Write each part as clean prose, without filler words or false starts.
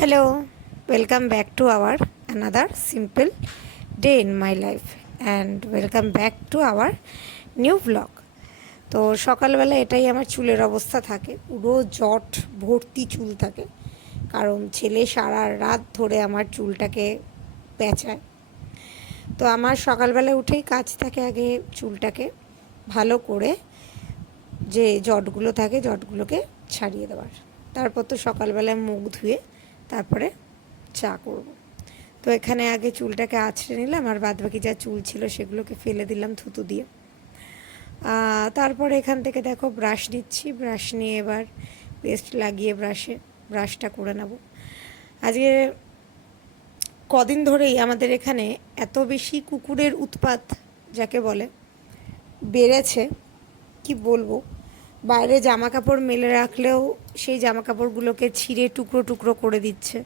Hello, welcome back to our another simple day in my life and welcome back to our new vlog. তো সকালবেলা এটাই আমার চুলের অবস্থা থাকে, পুরো জট ভর্তি চুল থাকে, কারণ ছেলে সারা রাত ধরে আমার চুলটাকে পেঁচায়। তো আমার সকালবেলা উঠেই কাজ থাকে আগে চুলটাকে ভালো করে যে জটগুলো থাকে জটগুলোকে ছাড়িয়ে দেওয়ার, তারপর তো সকালবেলায় মুখ ধুয়ে তারপরে চা করব। তো এখানে আগে চুলটাকে আঁচড়ে নিলাম, আর বাদবাকি যা চুল ছিল সেগুলোকে ফেলে দিলাম থুতু দিয়ে। তারপরে এখান থেকে দেখো ব্রাশ নিচ্ছি, ব্রাশ নিয়ে এবার পেস্ট লাগিয়ে ব্রাশটা করে নেব। আজকে কদিন ধরেই আমাদের এখানে এত বেশি কুকুরের উৎপাত যাকে বলে বেড়েছে, কি বলবো। বাইরে জামা কাপড় মেলে রাখলেও সেই জামা কাপড়গুলোকে ছিঁড়ে টুকরো টুকরো করে দিচ্ছে।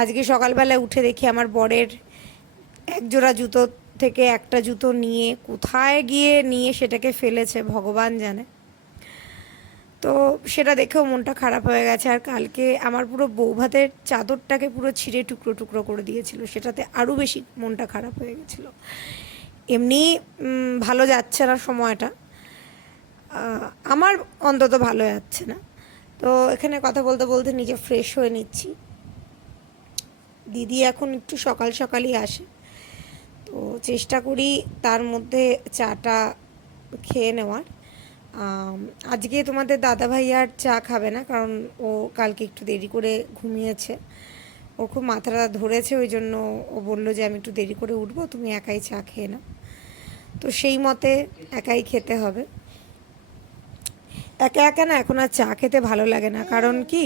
আজকে সকালবেলায় উঠে দেখি আমার বরের এক জোড়া জুতো থেকে একটা জুতো নিয়ে কোথায় গিয়ে নিয়ে সেটাকে ফেলেছে ভগবান জানে। তো সেটা দেখেও মনটা খারাপ হয়ে গেছে। আর কালকে আমার পুরো বৌভাতের চাদরটাকে পুরো ছিঁড়ে টুকরো টুকরো করে দিয়েছিল, সেটাতে আরও বেশি মনটা খারাপ হয়ে গেছিলো। এমনি ভালো যাচ্ছে না সময়টা, আমার অন্তত ভালো যাচ্ছে না। তো এখানে কথা বলতে বলতে নিজে ফ্রেশ হয়ে নিচ্ছি। দিদি এখন একটু সকাল সকালই আসে, তো চেষ্টা করি তার মধ্যে চাটা খেয়ে নেওয়ার। আজকে তোমাদের দাদাভাই আর চা খাবে না, কারণ ও কালকে একটু দেরি করে ঘুমিয়েছে, ওর খুব মাথাটা ধরেছে, ওই জন্য ও বললো যে আমি একটু দেরি করে উঠবো, তুমি একাই চা খেয়ে নাও। তো সেই মতে একাই খেতে হবে। একা একা না এখন আর চা খেতে ভালো লাগে না, কারণ কি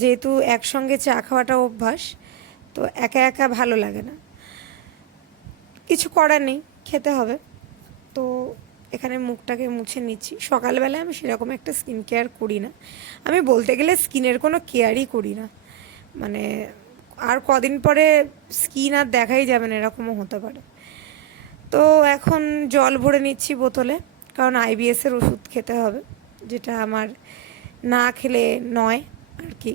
যেহেতু একসঙ্গে চা খাওয়াটা অভ্যাস, তো একা একা ভালো লাগে না। কিছু করার নেই, খেতে হবে। তো এখানে মুখটাকে মুছে নিচ্ছি। সকালবেলায় আমি সেরকম একটা স্কিন কেয়ার করি না, আমি বলতে গেলে স্কিনের কোনো কেয়ারই করি না। মানে আর কদিন পরে স্কিন আর দেখাই যাবে না, এরকমও হতে পারে। তো এখন জল ভরে নিচ্ছি বোতলে, কারণ আইবিএসের ওষুধ খেতে হবে, যেটা আমার না খেলে নয় আর কি।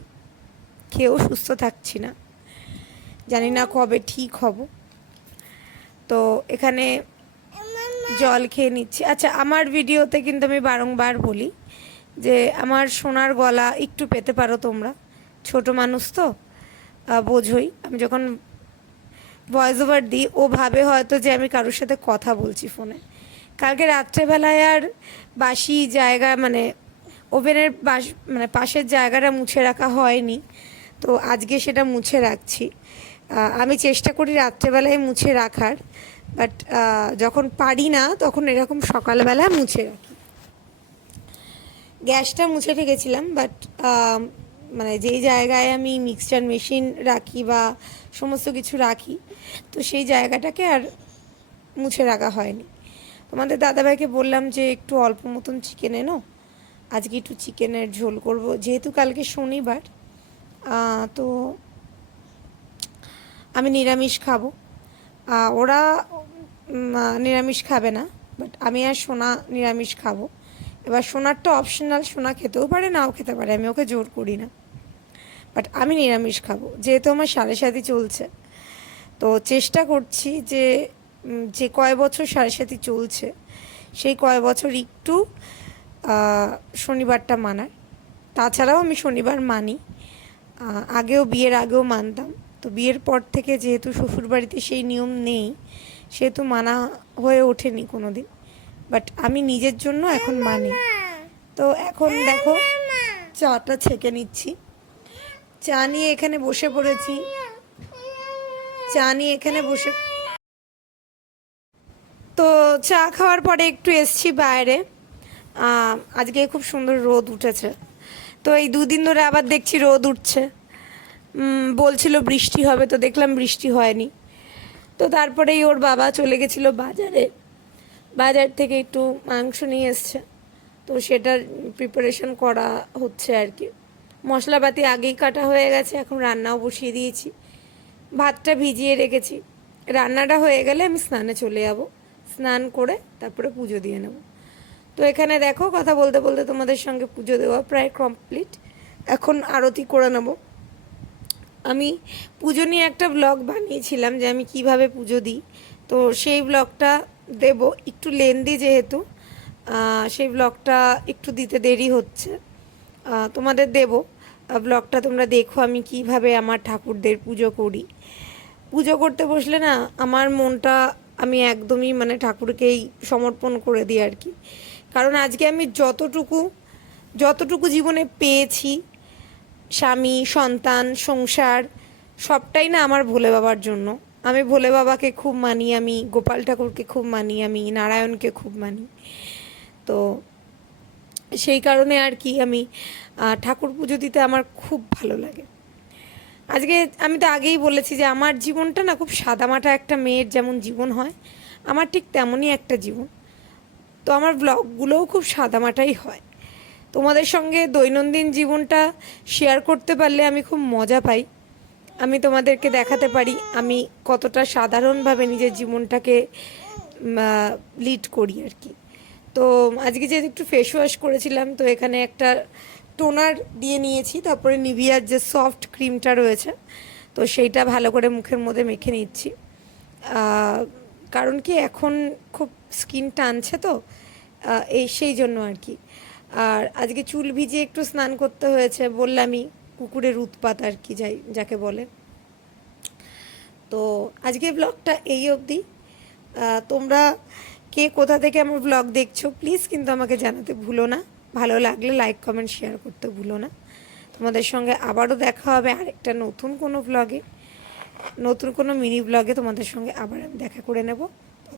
খেয়েও সুস্থ থাকছি না, জানি না কবে ঠিক হব। তো এখানে জল খেয়ে নিচ্ছি। আচ্ছা, আমার ভিডিওতে কিন্তু আমি বারংবার বলি যে আমার সোনার গলা একটু পেতে পারো তোমরা, ছোট মানুষ তো বোঝোই। আমি যখন ভয়েস ওভার দিই ও ভাবে হয়তো যে আমি কারোর সাথে কথা বলছি ফোনে। কালকে রাত্রেবেলায় আর বাসি জায়গা মানে ওভেনের পাশের জায়গাটা মুছে রাখা হয়নি, তো আজকে সেটা মুছে রাখছি। আমি চেষ্টা করি রাত্রেবেলায় মুছে রাখার, বাট যখন পারি না তখন এরকম সকালবেলা মুছে রাখি। গ্যাসটা মুছে রেখেছিলাম, বাট মানে যেই জায়গায় আমি মিক্সচার মেশিন রাখি বা সমস্ত কিছু রাখি, তো সেই জায়গাটাকে আর মুছে রাখা হয়নি। তোমাদের দাদাভাইকে বললাম যে একটু অল্প মতন চিকেন এনো, আজকে একটু চিকেনের ঝোল করব, যেহেতু কালকে শনিবার। তো আমি নিরামিষ খাবো, ওরা নিরামিষ খাবে না, বাট আমি আর সোনা নিরামিষ খাবো। এবার সোনারটা অপশনাল, সোনা খেতেও পারে নাও খেতে পারে, আমি ওকে জোর করি না, বাট আমি নিরামিষ খাবো যেহেতু আমার সাড়ে সাথী চলছে। তো চেষ্টা করছি যে যে কয় বছর সাড়ে সাথী চলছে সেই কয় বছর একটু শনিবারটা মানার। তাছাড়াও আমি শনিবার মানি, আগেও বিয়ের আগেও মানতাম। তো বিয়ের পর থেকে যেহেতু শ্বশুরবাড়িতে সেই নিয়ম নেই, সেহেতু মানা হয়ে ওঠেনি কোনো দিন, বাট আমি নিজের জন্য এখন মানি। তো এখন দেখো চাটা ছেঁকে নিচ্ছি, চা নিয়ে এখানে বসে পড়েছি, চা নিয়ে এখানে বসে। তো চা খাওয়ার পরে একটু এসছি বাইরে, আজকে খুব সুন্দর রোদ উঠেছে। তো এই দুদিন ধরে আবার দেখছি রোদ উঠছে, বলছিল বৃষ্টি হবে, তো দেখলাম বৃষ্টি হয়নি। তো তারপরেই ওর বাবা চলে গেছিলো বাজারে, বাজার থেকে একটু মাংস নিয়ে এসছে, তো সেটার প্রিপারেশন করা হচ্ছে আর কি। মশলাপাতি আগেই কাটা হয়ে গেছে, এখন রান্নাও বসিয়ে দিয়েছি, ভাতটা ভিজিয়ে রেখেছি। রান্নাটা হয়ে গেলে আমি স্নানে চলে যাব, স্নান করে তারপরে পুজো দিয়ে নেব। তো এখানে দেখো কথা বলতে বলতে তোমাদের সঙ্গে পুজো দেওয়া প্রায় কমপ্লিট। এখন আরতি করে নেব। আমি পুজো নিয়ে একটা ব্লগ বানিয়েছিলাম যে আমি কিভাবে পুজো দিই, তো সেই ব্লগটা দেব, একটু লেন্দি যেহেতু সেই ব্লগটা একটু দিতে দেরি হচ্ছে। তোমাদের দেব ব্লগটা, তোমরা দেখো আমি কিভাবে আমার ঠাকুরদের পুজো করি। পুজো করতে বসলে না আমার মনটা আমি একদমই মানে ঠাকুরকেই সমর্পণ করে দিই আর কি। কারণ আজকে আমি যতটুকু যতটুকু জীবনে পেয়েছি, স্বামী, সন্তান, সংসার, সবটাই না আমার ভোলে বাবার জন্য। আমি ভোলে বাবাকে খুব মানি, আমি গোপাল ঠাকুরকে খুব মানি, আমি নারায়ণকে খুব মানি। তো সেই কারণে আর কি আমি ঠাকুর পুজো দিতে আমার খুব ভালো লাগে। আজকে আমি তো আগেই বলেছি যে আমার জীবনটা না খুব সাদামাটা একটা মেয়ের যেমন জীবন হয়, আমার ঠিক তেমনই একটা জীবন। তো আমার ব্লগগুলোও খুব সাদামাটাই হয়। তোমাদের সঙ্গে দৈনন্দিন জীবনটা শেয়ার করতে পারলে আমি খুব মজা পাই। আমি তোমাদেরকে দেখাতে পারি আমি কতটা সাধারণভাবে নিজের জীবনটাকে লিড করি আর কি। তো আজকে যেহেতু একটু ফেস ওয়াশ করেছিলাম, তো এখানে একটা টোনার দিয়ে নিয়েছি, তারপরে নিভিয়ার যে সফট ক্রিমটা রয়েছে তো সেইটা ভালো করে মুখের মধ্যে মেখে নিচ্ছি। কারণ কি এখন খুব স্কিন টানছে, তো এই সেই জন্য আর কি। আর আজকে চুল ভিজিয়ে একটু স্নান করতে হয়েছে, বললামই কুকুরের উৎপাত আর কি যাকে বলে। তো আজকে ব্লগটা এই অবধি। তোমরা কে কোথা থেকে আমার ব্লগ দেখছো প্লিজ কিন্তু আমাকে জানাতে ভুলো না। ভালো লাগলে লাইক কমেন্ট শেয়ার করতে ভুলো না। তোমাদের সঙ্গে আবারও দেখা হবে আরেকটা নতুন কোনো ব্লগে, নতুন কোনো মিনি ব্লগে তোমাদের সঙ্গে আবার আমি দেখা করে নেব।